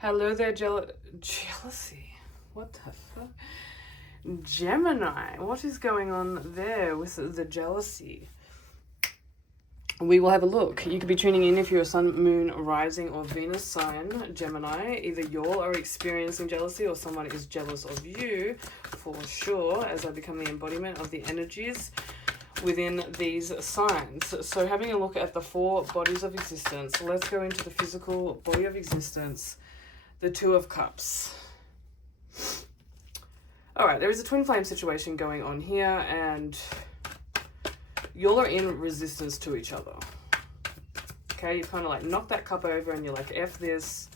Hello there, jealousy. What the fuck? Gemini, what is going on there with the jealousy? We will have a look. You could be tuning in if you're a sun, moon, rising, or Venus sign, Gemini. Either you all are experiencing jealousy or someone is jealous of you, for sure, as I become the embodiment of the energies within these signs. So having a look at the 4 bodies of existence, let's go into the physical body of existence, the 2 of Cups. All right, there is a twin flame situation going on here, and y'all are in resistance to each other. Okay, you kind of like knock that cup over and you're like, F this,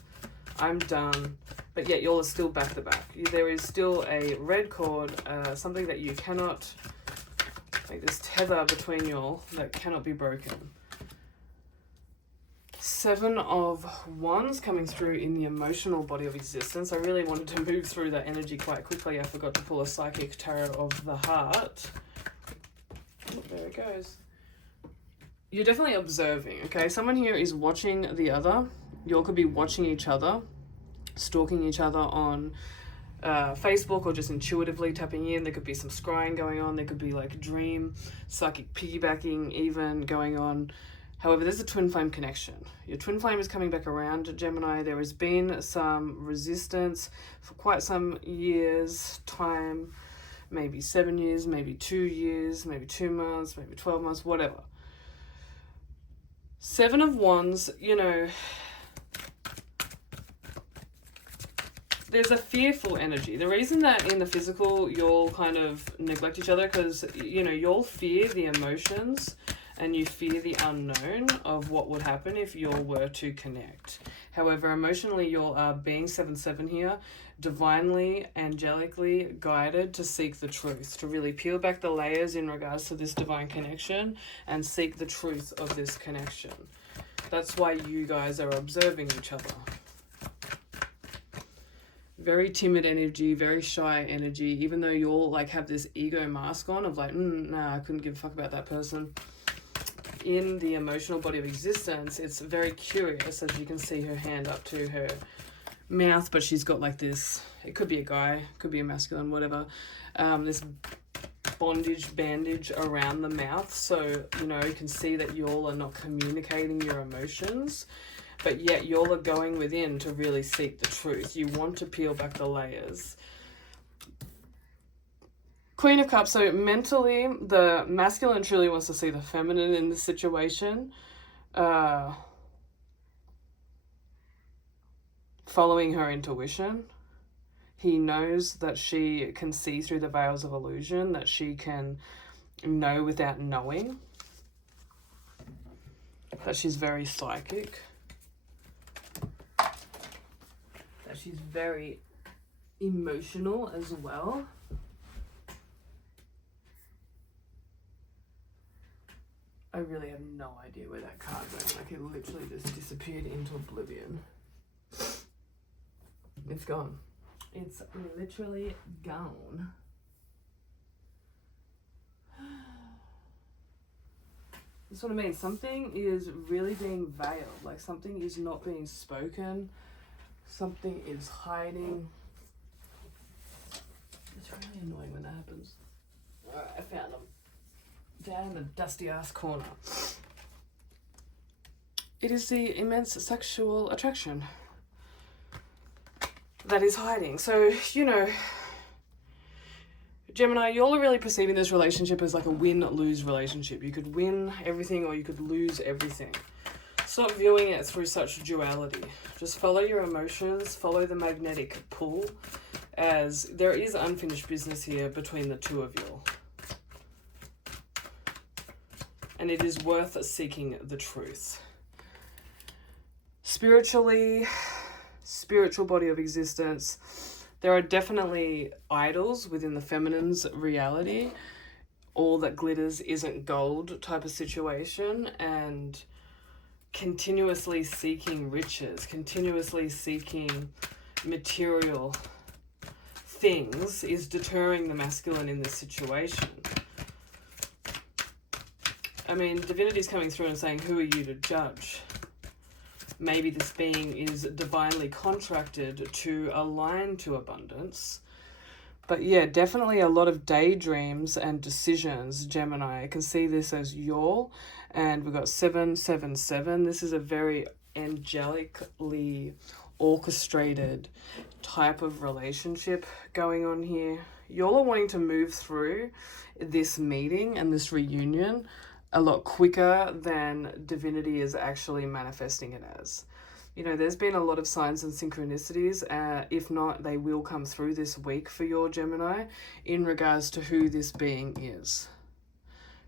I'm done. But yet y'all are still back to back. There is still a red cord, something that you cannot, like this tether between y'all that cannot be broken. 7 of Wands coming through in the emotional body of existence. I really wanted to move through that energy quite quickly. I forgot to pull a psychic tarot of the heart. Oh, there it goes. You're definitely observing, okay? Someone here is watching the other. You all could be watching each other, stalking each other on Facebook, or just intuitively tapping in. There could be some scrying going on. There could be like dream, psychic piggybacking even going on. However, there's a twin flame connection. Your twin flame is coming back around, Gemini. There has been some resistance for quite some years, time, maybe 7 years, maybe 2 years, maybe 2 months, maybe 12 months, whatever. 7 of Wands, you know, there's a fearful energy. The reason that in the physical you'll kind of neglect each other, because, you know, you'll fear the emotions and you fear the unknown of what would happen if you all were to connect. However, emotionally, you all are being 7-7 here, divinely, angelically guided to seek the truth, to really peel back the layers in regards to this divine connection and seek the truth of this connection. That's why you guys are observing each other. Very timid energy, very shy energy, even though you all like have this ego mask on of like, nah, I couldn't give a fuck about that person. In the emotional body of existence, it's very curious, as you can see her hand up to her mouth, but she's got like this, it could be a guy, could be a masculine, whatever, this bandage around the mouth. So, you know, you can see that y'all are not communicating your emotions, but yet y'all are going within to really seek the truth. You want to peel back the layers. Queen of Cups, so mentally, the masculine truly wants to see the feminine in this situation. Following her intuition. He knows that she can see through the veils of illusion, that she can know without knowing. That she's very psychic. That she's very emotional as well. I really have no idea where that card went. Like, it literally just disappeared into oblivion. It's gone. It's literally gone. That's what I mean. Something is really being veiled. Like, something is not being spoken. Something is hiding. It's really annoying when that happens. Alright, I found them. Down in the dusty ass corner. It is the immense sexual attraction that is hiding. So, you know, Gemini, y'all are really perceiving this relationship as like a win-lose relationship. You could win everything or you could lose everything. Stop viewing it through such duality. Just follow your emotions, follow the magnetic pull, as there is unfinished business here between the two of y'all. And it is worth seeking the truth. Spiritually, spiritual body of existence, there are definitely idols within the feminine's reality. All that glitters isn't gold type of situation, and continuously seeking riches, continuously seeking material things is deterring the masculine in this situation. I mean, divinity's coming through and saying, who are you to judge? maybe this being is divinely contracted to align to abundance. But yeah, definitely a lot of daydreams and decisions, Gemini. I can see this as y'all. And we've got 777. This is a very angelically orchestrated type of relationship going on here. Y'all are wanting to move through this meeting and this reunion a lot quicker than divinity is actually manifesting it as. You know, there's been a lot of signs and synchronicities. If not, they will come through this week for your Gemini in regards to who this being is,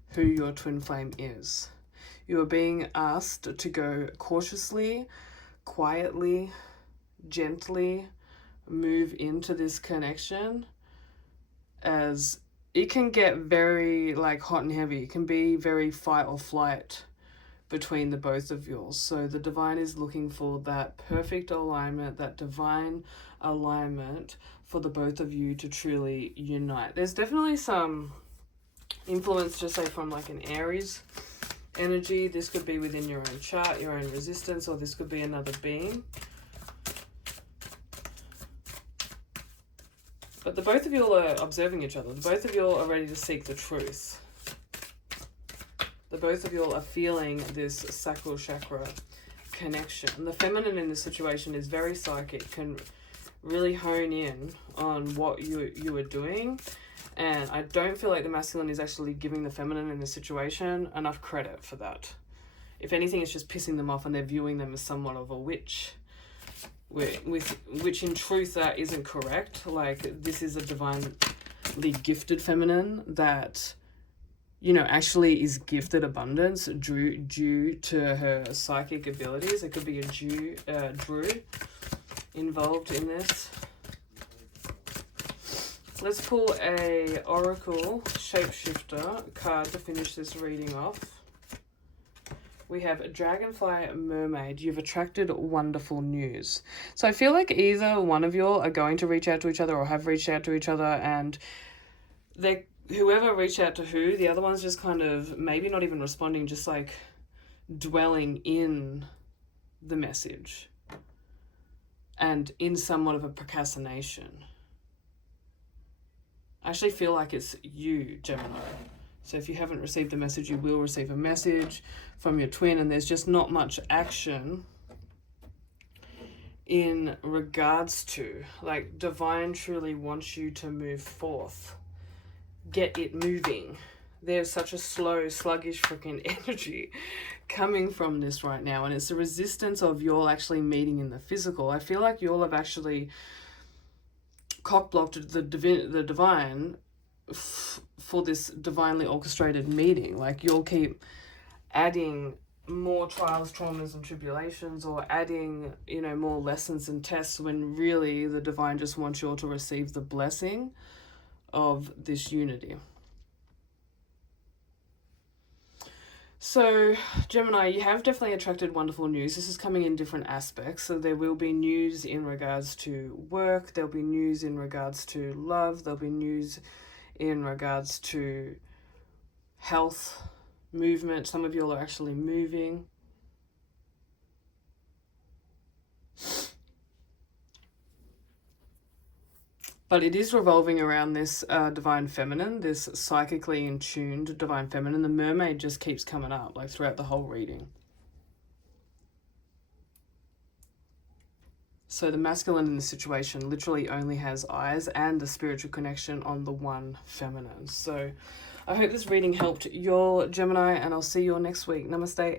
who your twin flame is. You are being asked to go cautiously, quietly, gently move into this connection, as it can get very like hot and heavy. It can be very fight or flight between the both of yours. So the divine is looking for that perfect alignment, that divine alignment for the both of you to truly unite. There's definitely some influence, just say from like an Aries energy. This could be within your own chart, your own resistance, or this could be another being. But the both of you are observing each other. The both of you are ready to seek the truth. The both of you are feeling this sacral chakra connection. The feminine in this situation is very psychic, can really hone in on what you are doing. And I don't feel like the masculine is actually giving the feminine in this situation enough credit for that. If anything, it's just pissing them off and they're viewing them as somewhat of a witch. Which in truth that isn't correct. Like, this is a divinely gifted feminine that, you know, actually is gifted abundance due to her psychic abilities. It could be a Drew involved in this. Let's pull a Oracle Shapeshifter card to finish this reading off. We have a Dragonfly Mermaid. You've attracted wonderful news. So I feel like either one of you are going to reach out to each other or have reached out to each other, and whoever reached out to who, the other one's just kind of maybe not even responding, just like dwelling in the message and in somewhat of a procrastination. I actually feel like it's you, Gemini. So if you haven't received the message, you will receive a message from your twin, and there's just not much action in regards to, like, divine truly wants you to move forth. Get it moving. There's such a slow, sluggish freaking energy coming from this right now, and it's the resistance of y'all actually meeting in the physical. I feel like y'all have actually cock-blocked the divine for this divinely orchestrated meeting. Like, you'll keep adding more trials, traumas, and tribulations, or adding, you know, more lessons and tests, when really the divine just wants you all to receive the blessing of this unity. So, Gemini, you have definitely attracted wonderful news. This is coming in different aspects. So there will be news in regards to work. There'll be news in regards to love. There'll be news in regards to health, movement. Some of you are actually moving. But it is revolving around this divine feminine, this psychically in tuned divine feminine. The mermaid just keeps coming up, like, throughout the whole reading. So the masculine in this situation literally only has eyes and the spiritual connection on the one feminine. So I hope this reading helped your Gemini, and I'll see you all next week. Namaste.